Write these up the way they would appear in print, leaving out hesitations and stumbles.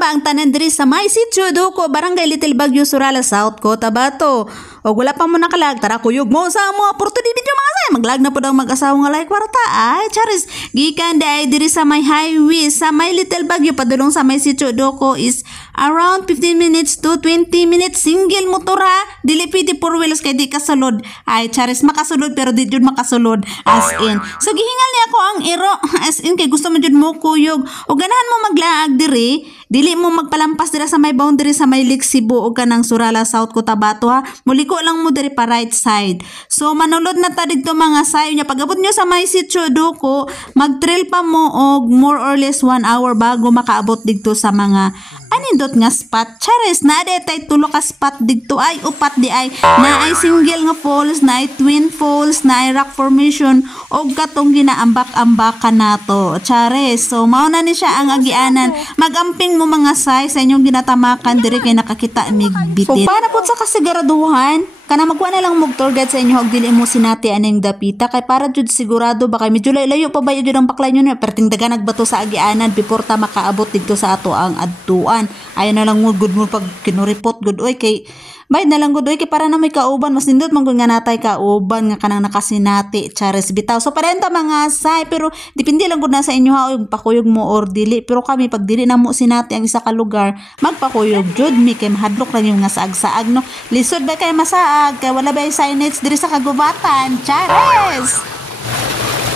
ba ang tanan diri sa may sitio Duko, Barangay Little Baguio, Surala, South Cotabato. O wala pa mo nakalag, tara kuyog mo sa mo oportunidad yung mga say. Maglag na po daw mag-asawa nga like kwarta. Ay, charis. Gikan day diri sa may highway, sa may Little Baguio, padulong sa may sitio Duko is around 15 minutes to 20 minutes. Single motor ha. Dili pwede 4 wheels kay di kasulod. Ay, charis, makasulod pero di jud makasulod. As in. So, gihingal niya ako ang iro. As in, kay gusto mo jud mo kuyog. O ganahan mo maglaag diri. Dili mo magpalampas dira sa may boundary sa may Lake Cebu o kanang Surala, South Cotabato ha. Muliko lang mo diri pa right side. So manulod na ta didto mga sayo nya. Pagabot nyo sa may sitio Duko, mag-trail pa mo og more or less 1 hour bago makaabot didto sa mga anindot nga spot. Charis, na tay tulo ka spot didto ay upat di ay na ay single nga falls, na ay twin falls, na ay rock formation og katong ginaambak-ambakan nato. Charis, so mao na ni siya ang agianan. Magamping mo mga say sa inyong ginatamakan diri kay nakakita mig bitin. So para po sa kasiguraduhan, kana magkuha na lang mog tour guide sa inyo og dili mo sinati aning dapita kay para jud sigurado ba kay medyo layo pa ba jud ang baklay nyo na perting daga nagbato sa agianan before ta makaabot didto sa ato ang adtuan. Ayon na lang mo good mo pag kinuripot good oy kay bayad na lang good oy kay para na may kauban mas nindot man nga natay kauban nga kanang nakasinati charis bitaw. So parenta mga say pero depende lang gud na sa inyo ha og pakuyog mo or dili pero kami pag dili na mo sinati ang isa ka lugar magpakuyog jud mi kay mahadlok lang yung nga saag-saag no. Lisod ba kay masaag kay wala ba signage diri sa kagubatan. Charis.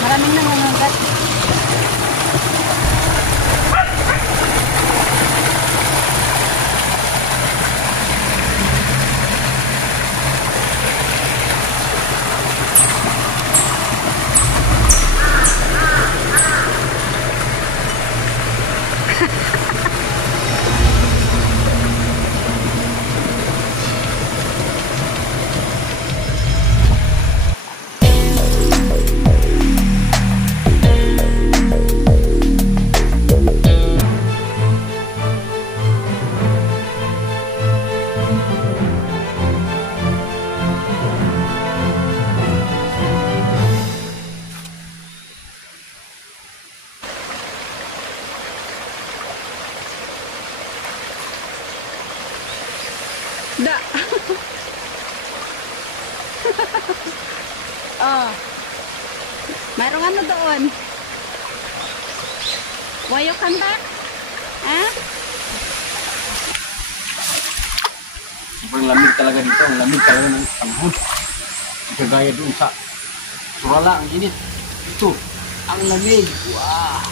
Maraming nangangagat. Da. Oh. Mayroong ano doon? Wayokan ba? Ha? Sobrang lamig talaga dito. Ang lamig talaga ng panahon. Kagaya doon sa Surala. Ang init. Ito. Ang lamig. Wow.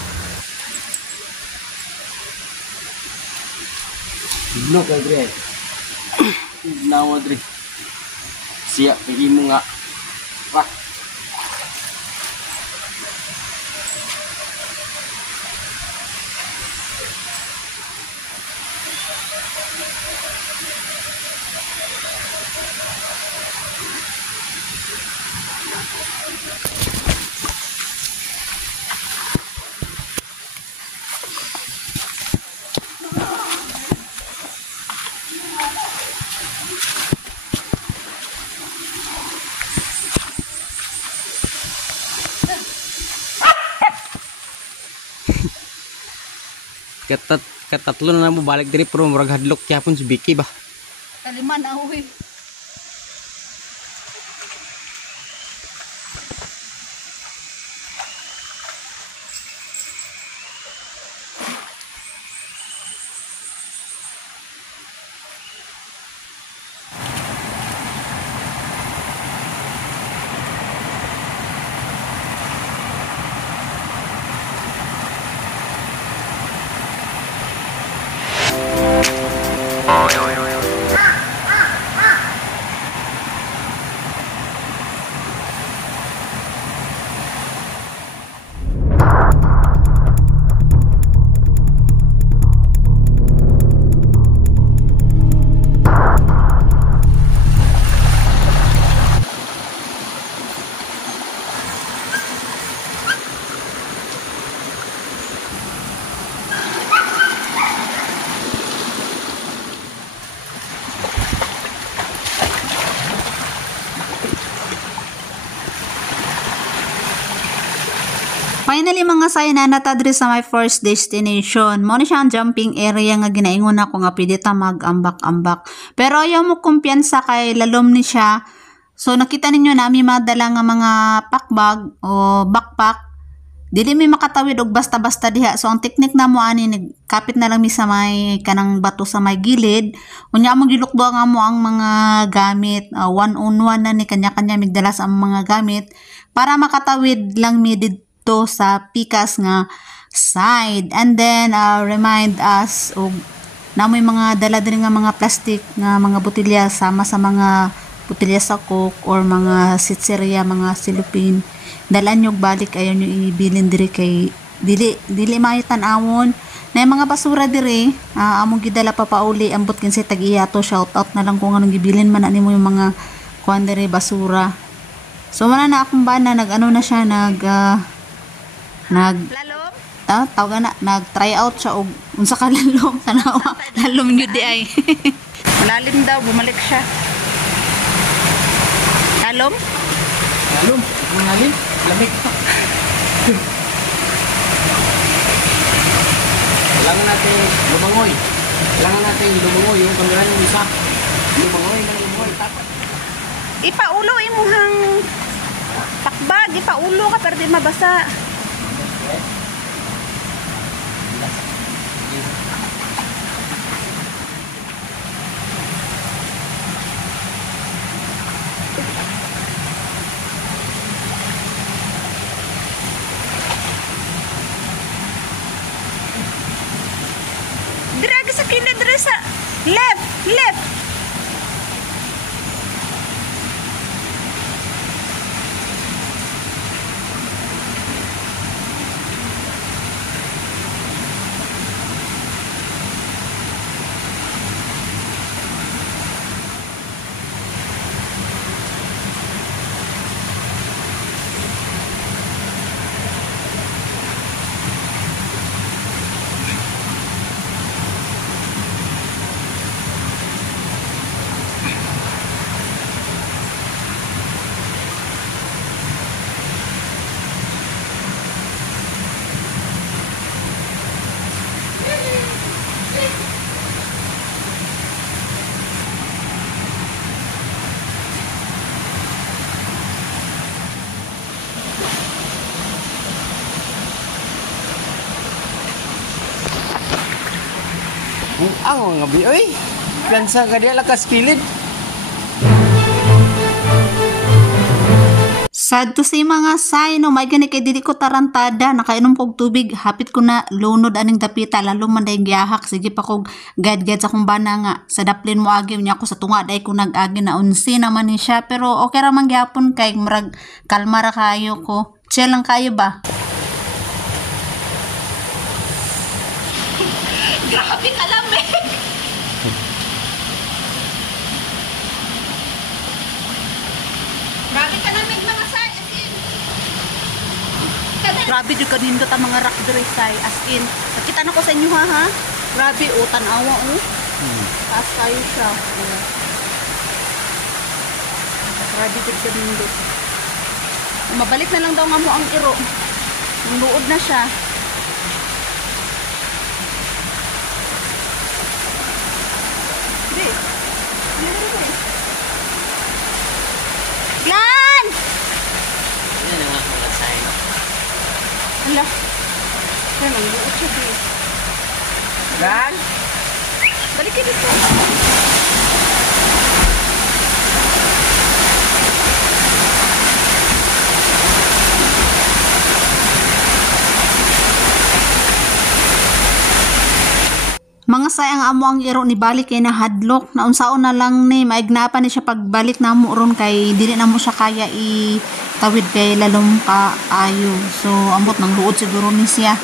Bigno kay Dre. Nawa Dre. Siya. Pagi mo nga. Wah. Katatlo na mo balik diri pero murag hadlok kyapon si Vicky ba. Kalima na uwi. Finally mga say na natadri sa my first destination. Mo ni siya ang jumping area nga ginaingon ako nga pwede ta mag-ambak-ambak. Pero ayaw mo kumpiyansa kay lalom ni siya. So nakita ninyo nami madala nga mga pakbag o backpack. Dili mi makatawid og basta-basta diha. So ang teknik na mo ani nagkapit na lang mi sa may kanang bato sa may gilid. Unya mo gilukdo nga mo ang mga gamit. One on one na ni kanya-kanya migdala sa mga gamit para makatawid lang mi dito sa pikas nga side. And then remind us og namoy mga dala diri nga mga plastic nga mga botelya sama sa mga botelya sa Coke or mga sitseria, mga silupin. Dalan nyo balik ayaw nyo ibilin diri kay dili mayo tan-awon na mga basura diri among gidala pa pauli ambot kinsa tag-iya to shout out na lang kung anong gibilin man ani mo yung mga kuan diri basura. So wala na akong bana nag-ano na siya nag tawag na nag-try out siya og unsa ka lalom tanawa lalom gyud di ay malalim daw bumalik siya lalom Mangalim, lamig pa. Kailangan natin lumangoy. Yung kamera yung isa. Lumangoy. Tapat. Ipaulo imuhang takbag, ipaulo ka pero di mabasa. Diragi sa kilid, diri sa left. Ang nga bi oy. Kansa ka diya lakas kilid. Sad to say mga say, no, may gani kay dili ko tarantada, nakainom kog tubig, hapit ko na lunod aning dapita, lalo man day giyahak, sige pa kog gad-gad sa kong bana nga, sa daplin mo agi niya ako sa tunga, day ko nag-agi na unsi naman ni siya, pero okay ra man gyapon kay murag kalma ra kayo ko, chill lang kayo ba? Grabe ka lang, Grabe ka namin mga say, as in. Grabe yung kanindot ang mga rock diri say, as in. Nakita na ko sa inyo ha. Grabe, tanawa taas kayo siya. Grabe yung kanindot. Mabalik na lang daw nga mo ang iro. Nuod na siya. Glan! Ano na nga mga sign? Ala. Kaya nang-uot siya di. Gan? Balik ka dito. Mga sayang amo ang iro ni balik kay na hadlok na unsaon na lang ni maignapan ni siya pagbalik na mo ron kay dili na mo siya kaya itawid kay lalom ka ayo. So ambot nang luod siguro ni siya.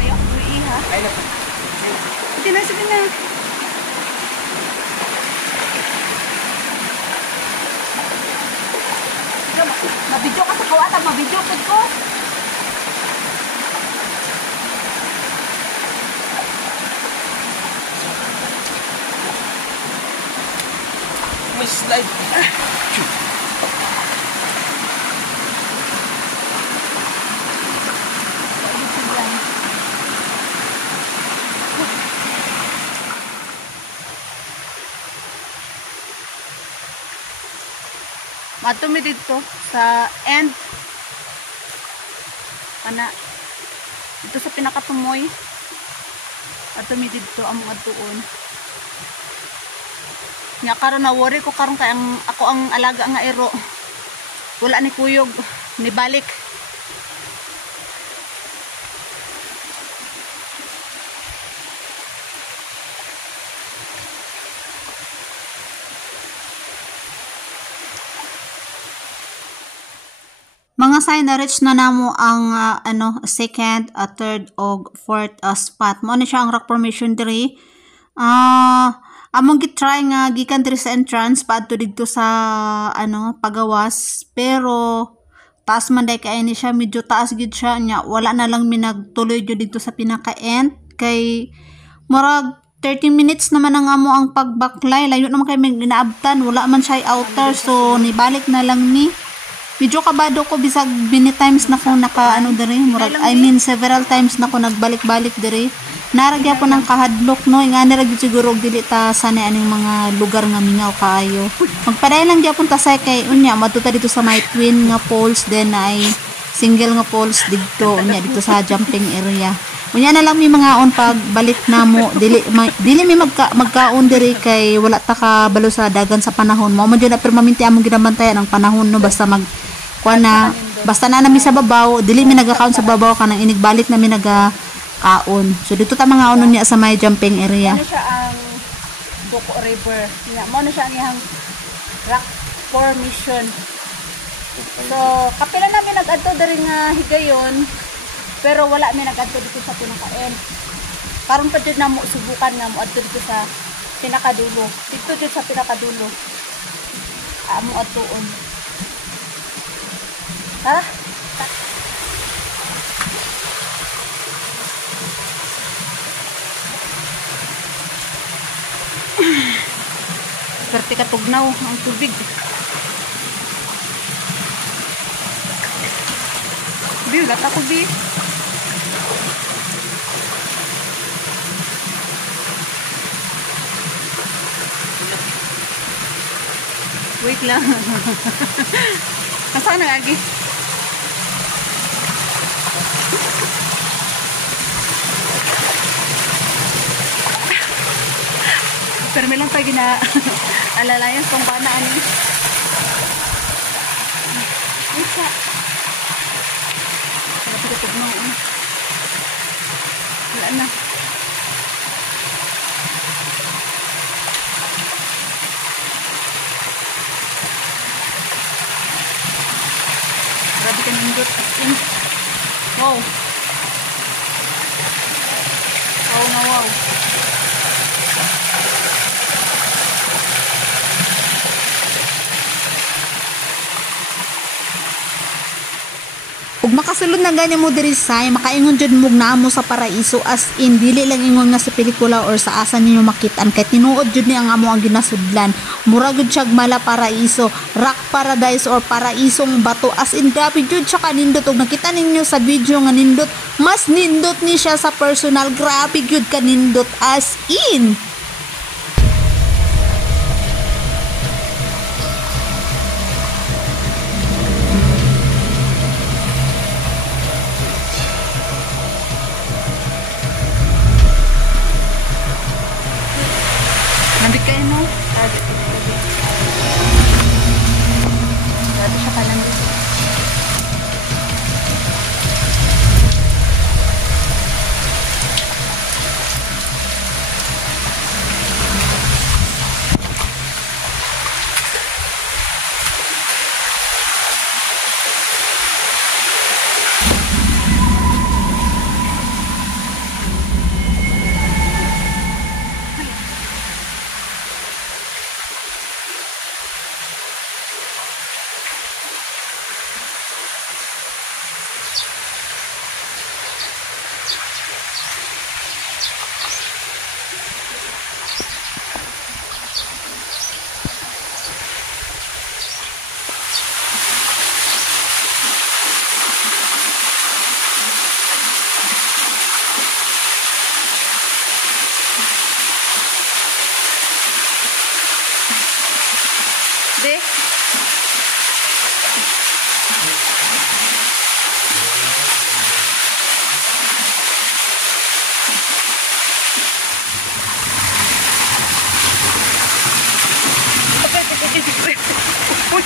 Ayo, iha. Sige na. Mabidyo ka sa kawatan, mabidyo ko. slide. Matumi dito sa end. Ana dito sa pinakatumoy. Matumi dito among atuon. Nya karon na worry ko karon kay ako ang alaga nga ero. Wala ni kuyog ni balik. Mga sign na reach na namo ang second, third og fourth spot. Mo ni siya ang rock formation diri. Among gitry nga gikan diri sa entrance paadto didto sa pagawas, pero taas man day kay ni siya, medyo taas gid siya nya wala na lang mi nagtuloy jud dito sa pinaka-end kay murag 30 minutes naman ang amo ang pagbaklay, layo naman kay may ginaabtan, wala man siya outer, so nibalik na lang ni. Medyo kabado ko bisag many times na ko naka diri, murag several times na ko nagbalik-balik diri. Naragya po ng kahadlok no, nga niragyo siguro dili ta sanay aning mga lugar nga mingaw kaayo. Magpaday lang gyapon ta say kay unya matuta dito sa may twin nga poles, then ay single nga poles dito unya dito sa jumping area. Unya na lang mi mga on pag balik namo, dili mi magkaon diri kay wala ta ka balo sa dagan sa panahon. Mao man jud na permanente among ginabantayan ang panahon no, basta basta na nami sa babaw, dili mi nagakaon sa babaw kanang inigbalik na mi kaon. So dito ta mga unon niya sa may jumping area. Ano siya ang Duko River. Mo na siya ang iyang rock formation. So kapila namin nag-adto diri nga higayon, pero wala mi nag-adto dito sa pinaka-end. Karon pa jud namo subukan nga mo adto dito sa pinakadulo. Dito jud sa pinakadulo. Amo adtuon. Tara. Swerte ka tugnaw ang tubig. Biulat ako bi. Wait lang. Nasaan na lagi? Pero may lang tayo alalayan kung paano ani. Isa. Wala pa ito mo. Wala na. Grabe ka nindot. Wow. Wow na wow. Ug makasulod na ganyan mo diri say, makaingon jud mo na mo sa paraiso, as in dili lang ingon nga sa pelikula or sa asa ninyo makitaan, kay tinuod jud ni ang amo ang ginasudlan. Mura gud siya mala paraiso, rock paradise or paraisong bato, as in grabe jud siya kanindot. Ug nakita ninyo sa video nga nindot, mas nindot ni siya sa personal, grabe jud kanindot as in. Nandit kayo no? Grabe siya kanan dito.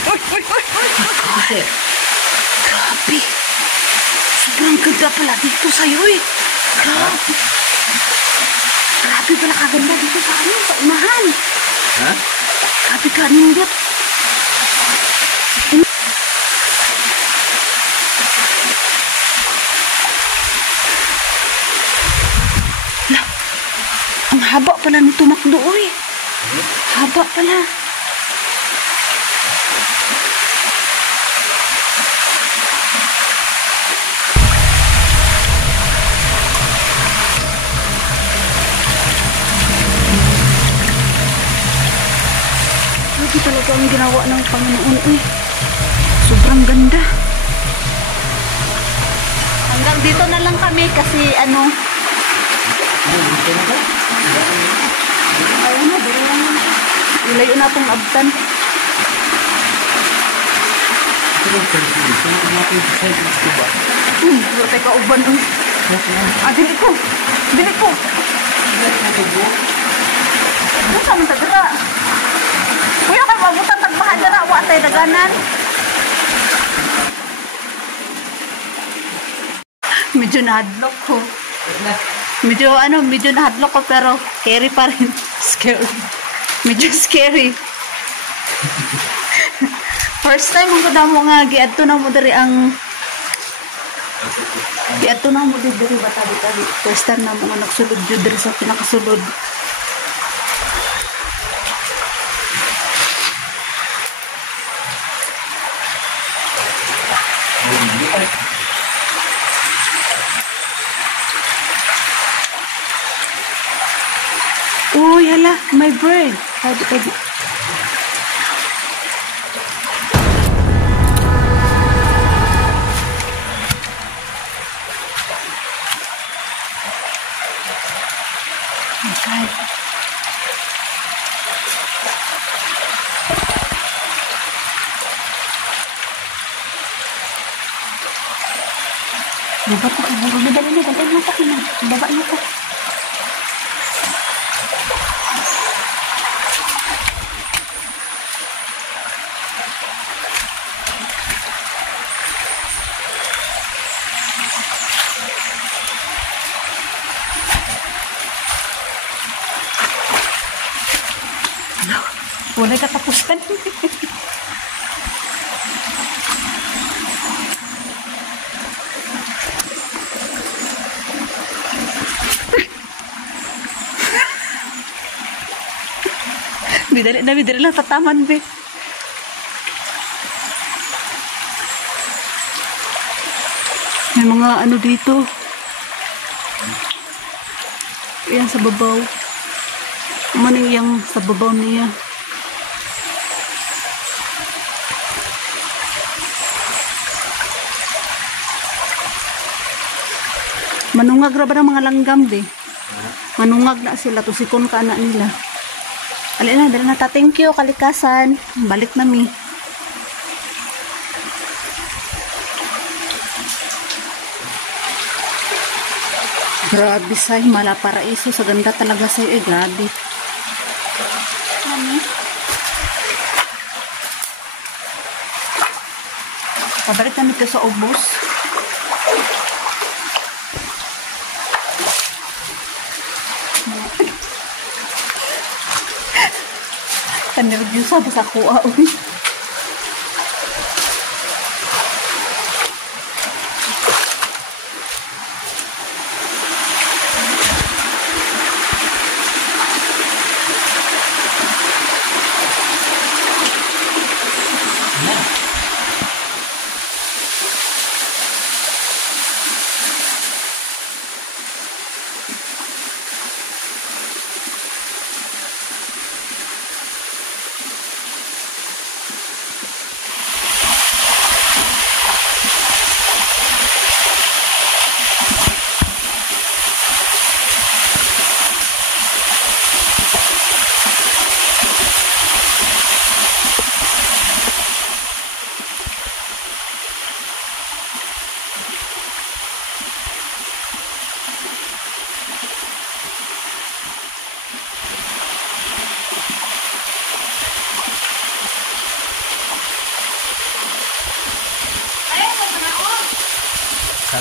Kasi, Grabe. Sobrang ganda pala dito sa'yo eh. Grabe. Grabe pala kaganda dito sa ano, sa unahan. ha? Grabe ka, nindot. Lah, ang haba pala nito Makdo, oy. Haba pala. Grabe talaga ang ginawa ng Panginoon eh. Sobrang ganda. Hanggang dito na lang kami kasi ano. Ayaw na, dito lang. Ilayo na itong abtan. Wala tayo kauban. Dili ko. Dili ko. Ano sa mga tagra? Kuya kayo mabutan tagbahan dara. Wa tayo daganan. Medyo nahadlok ko. Medyo nahadlok ko pero scary pa rin. Scary. Medyo scary. First time ang kadamo nga giadto na mo diri ang giadto na mo diri bata-bata. First time na mo nga nagsulod jud diri sa pinakasulod. Oh, yala, my bird. Pwede. Okay. Baba pa, dali mo pa, baba mo pa. Wala katapusan. Bidali lang tataman, be. May mga ano dito. Yan sa babaw. Maning yang sa babaw niya. Manungag ra ba ng mga langgam, be? Manungag na sila, tusikon ka anak nila. Dali na ta. Thank you, kalikasan. Balik na mi. Grabe say, malaparaiso. Sa ganda talaga say, grabe. Mami? Pabalik na nito sa ubos. Nervyosa ba sa kuha, uy?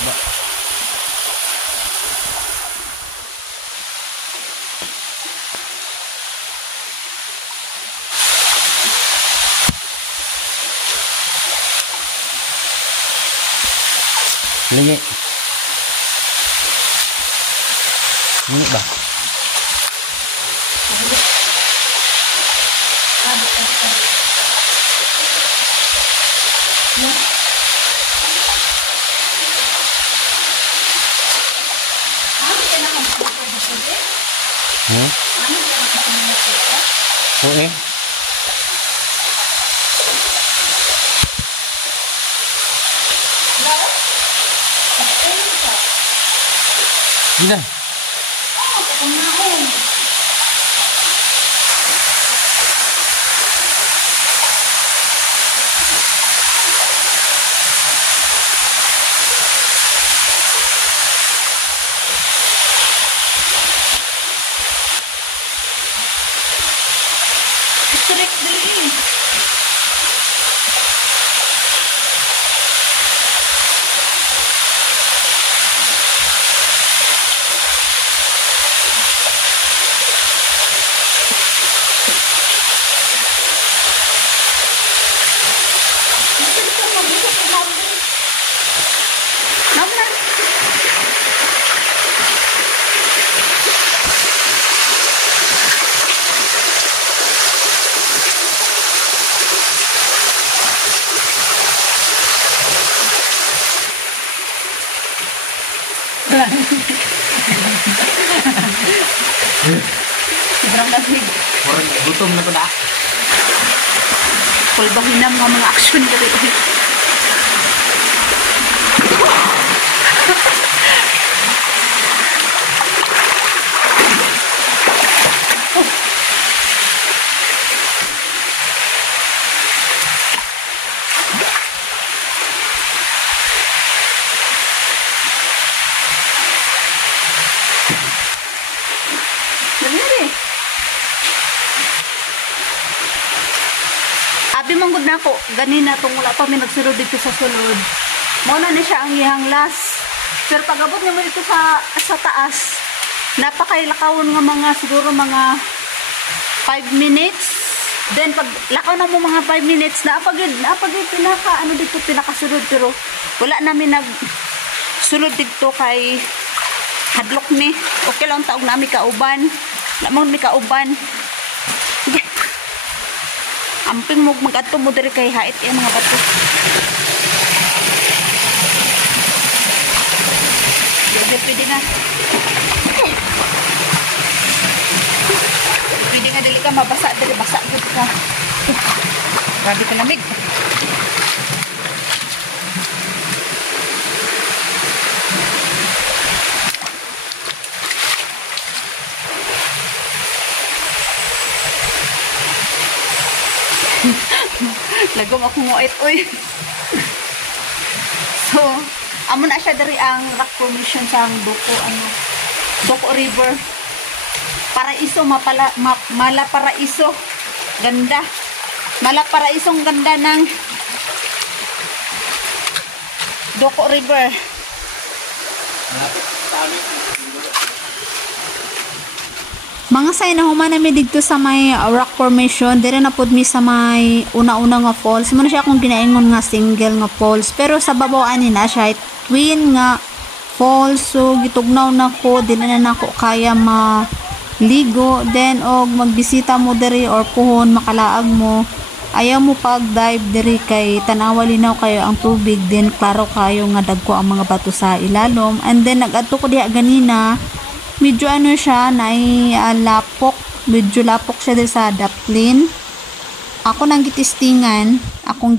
ba? Lingi. Lingi ba? Hmm? Oo eh. Gila. Strict dili. Naman. Sobrang lasig. Orang gutom na ko na. Pulbahinam nga mga action dito. Dali. Abi manggod na ako, ganina tong wala pa may nagsulod dito sa sulod. Muna na siya ang ihang last. Pero pag abot niya mo dito sa taas, napakailakawon nga mga siguro mga 5 minutes. Then pag lakaw na mo mga 5 minutes, naapagid pinaka ano dito pinakasulod, pero wala namin nag sulod dito kay hadlok ni. Okay lang taog nami kauban. Lamang mi kauban. Amping mo mag-ato mo diri kay hait yung mga bato. Pwede na. Pwede nga dili ka mabasa diri, basa gud ka. Grabe ka lamig. Lagom ako ngoit, oy. So, amo na siya dari ang rock formation sa Doko River. Paraiso, Malaparaiso. Ganda. Malaparaisong ganda ng Doko River. Mga say na human na mi dito sa may rock formation, dire na pud mi sa may una-una nga falls. Mo na siya akong ginaingon nga single nga falls, pero sa babaw ani na siya twin nga falls. So gitugnaw na ko, dili na nako kaya maligo, then og magbisita mo diri or puhon makalaag mo. Ayaw mo pag dive diri kay tanawa linaw kayo ang tubig, then klaro kayo nga dagko ang mga bato sa ilalom. And then nagadto ko diha ganina, medyo ano siya, lapok. Medyo lapok siya din sa daplin. Ako nang gitistingan, akong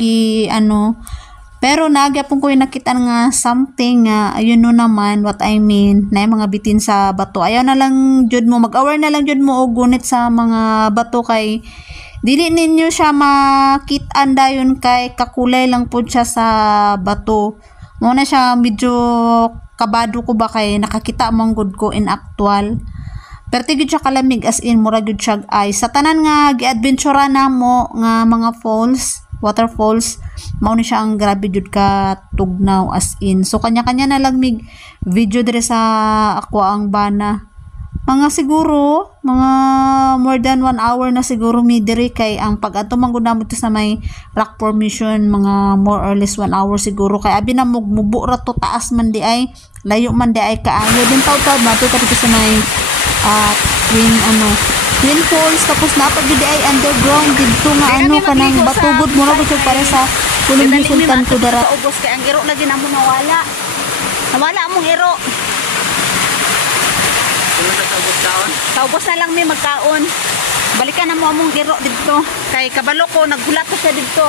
pero nagyapon ko yung nakita nga something, ayun no naman, what I mean, na yung mga bitin sa bato. Ayaw na lang jud mo, mag-aware na lang jud mo o gunit sa mga bato kay dili ninyo siya makitaan dayon kay kakulay lang po siya sa bato. Muna siya medyo kabado ko ba kay nakakita mong good ko in actual. Pero tigid siya kalamig as in mura gyud siya ay sa tanan nga gi-adventure na mo nga mga falls. waterfalls. Mao ni siya ang grabe jud ka tugnaw as in. So kanya-kanya na lang mig video dire sa ako ang bana. Mga siguro, mga more than 1 hour na siguro mi diri kay ang pag-ato mangguna mo sa may rock formation, mga more or less 1 hour siguro kay abi na mubo ra to taas man di ay layo man di ay kaayo din taw-taw matuto dito sa may twin falls tapos napag di ay underground dito nga ano kanang batugod mo na gud pare sa Columbia Sultan Kudarat. Ubos kay ang iro na ginamo nawala. Nawala among iro. Kaubos na lang may magkaon. Balikan na mo among iro dito. Kay kabalo ko naghulat ko siya dito.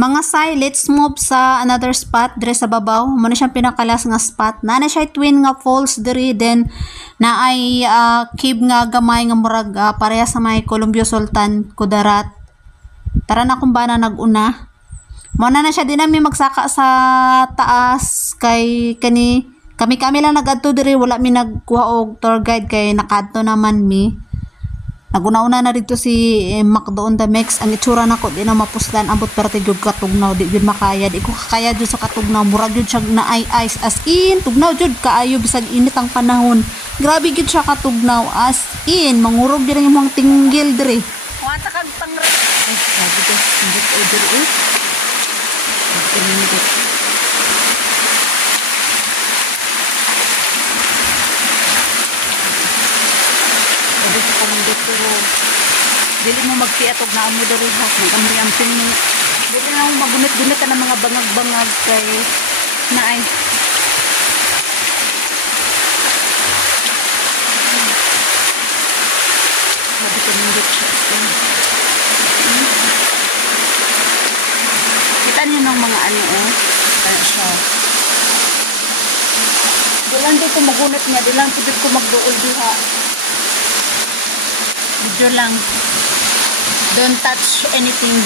Mga say, let's move sa another spot dire sa babaw. Muna siyang pinakalas nga spot. Na siya twin nga falls diri, then na ay cave nga gamay nga murag pareha sa may Columbia Sultan Kudarat. Tara na kung ba na naguna. Muna na siya din namin magsaka sa taas kay kami lang nag-adto diri, wala mi nagkuha og tour guide kay nakadto naman mi. Naguna-una na dito si Mac doon the Mex. Ang itsura nako di na mapuslan ambot pero jud katugnaw di jud makaya. Di ko kakaya jud sa katugnaw. Murag jud siya na ice as in. Tugnaw jud kaayo bisag init ang panahon. Grabe jud siya katugnaw as in. Mangurog din ang imong tinggil diri. Wata kag pangra. Ay, sabi ko, hindi ko diri. Pero dili mo magtiatog na amo diri ha nagamri-amping mo dili na mo magunit-gunit ka ng mga bangag-bangag kay naay sabi ko nindot siya kita niyo ng mga ano kaya siya dilang dito magunit niya dilang pwede ko magduol diha video lang. Don't touch anything.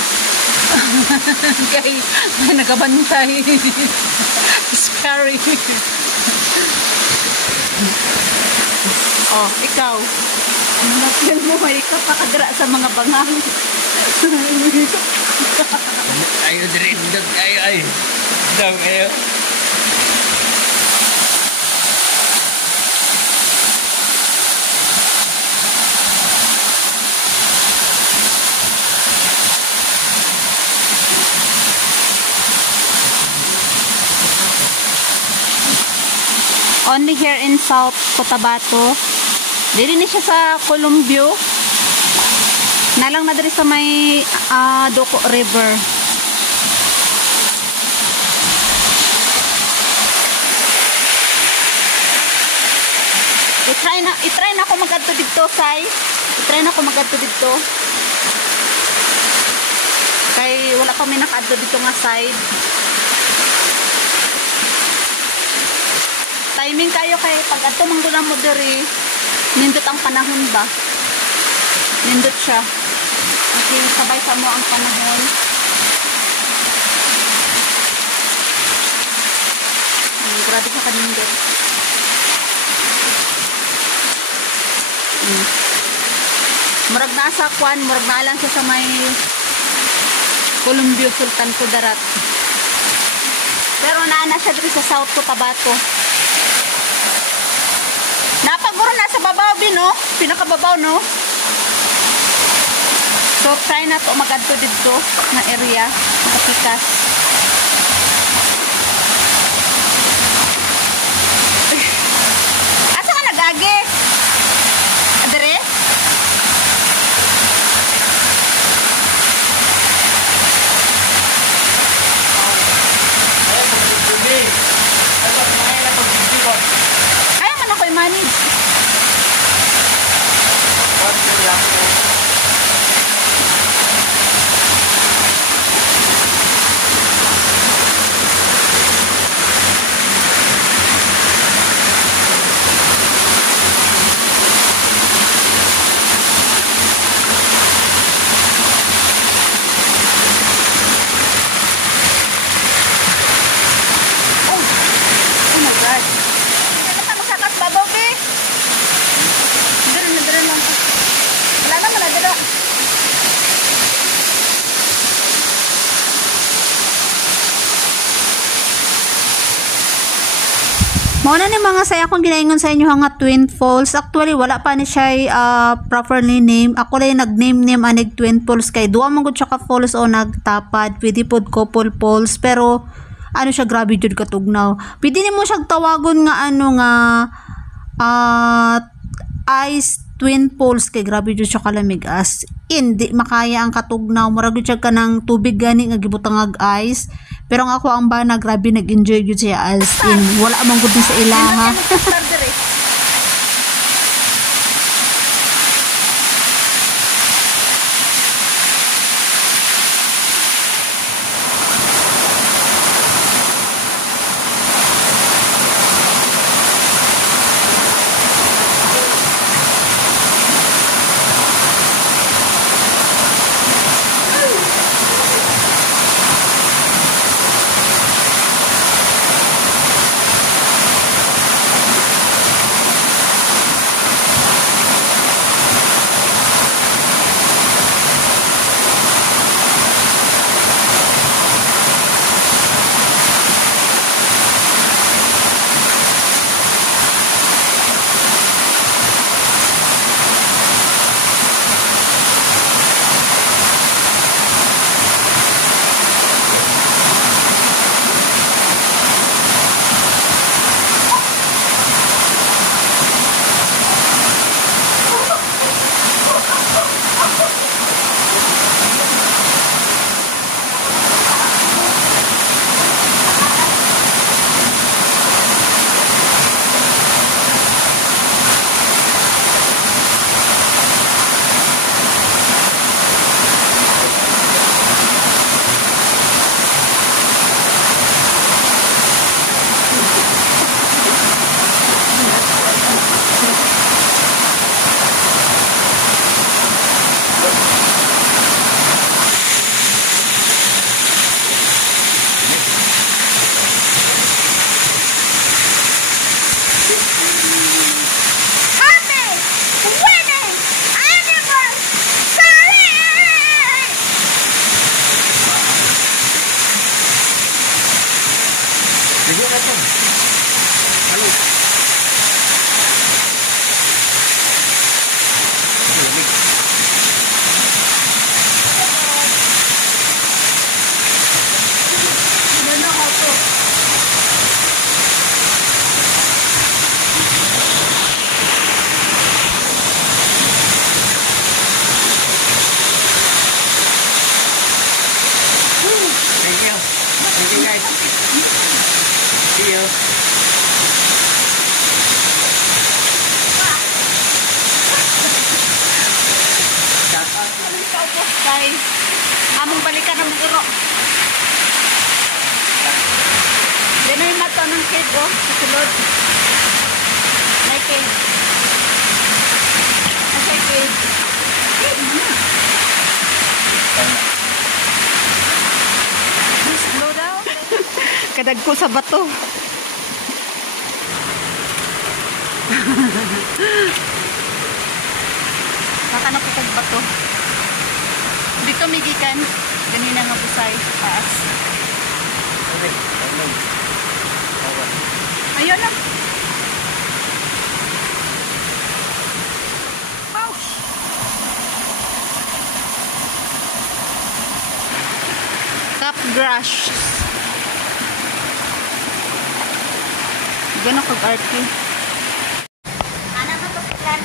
Kay nagabantay. Scary. Oh, ikaw. Ano mo may kapakadra sa mga bangang. Ayo diri dag ay. Dag ayo. Only here in South Cotabato. Dili ni siya sa Columbia. Nalang na diri sa may Doko River. I-try na ako mag-adto dito, Sai. I-try na ako mag-adto dito. Kay wala pa may naka-adto dito nga side. Timing kayo kay pag ato mangguna mo diri nindot ang panahon ba nindot siya okay sabay sa mo ang panahon grabe ka kanindot murag na sa kwan murag na lang siya sa may Columbia Sultan Kudarat pero naana siya dito sa South Cotabato. Napaguro na sa babaw din, no? Pinakababaw, no? So, try na to magadto dito na area. Makapikas. Asa ka nag-agi? Adere. manage. Oh my God. Hindi ka magsakas babaw, be. Dala lang. Wala naman, dala. Mauna ni mga saya akong ginaingon sa inyo nga Twin Falls. Actually, wala pa ni siya properly name. Ako rin nag-name anig Twin Falls kay duwa man gud siya ka falls o nagtapad. Pwede pod couple falls pero ano siya grabe jud katugnaw. Pwede nimo siya tawagon nga ano nga ice Twin Falls kay grabe jud siya kalamig as in di makaya ang katugnaw. Murag jud siya kanang tubig gani nga gibutang ag ice. Pero ang ako ang bana grabe nag-enjoy jud siya as in wala man gud sa ilaha. Kay among balikan ang iro. Dinoy mato ng kid oh, sa sulod. May kid. Asa kid? Slow down. Kadag ko sa bato. Baka na po kag bato. Dito migikan. Ganina nga pusay. Paas. Ayun lang. Ouch! Cup brush. Gano'n kag-arty. Ano na to sila?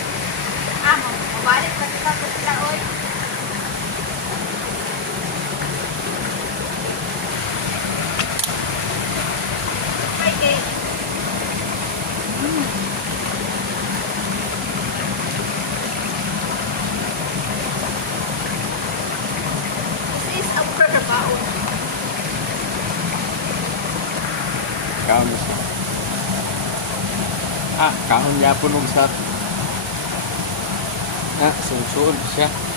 Amo, mabalik pa sila oy. kaon siya. Kaon yapon og sa. Sungsuod siya.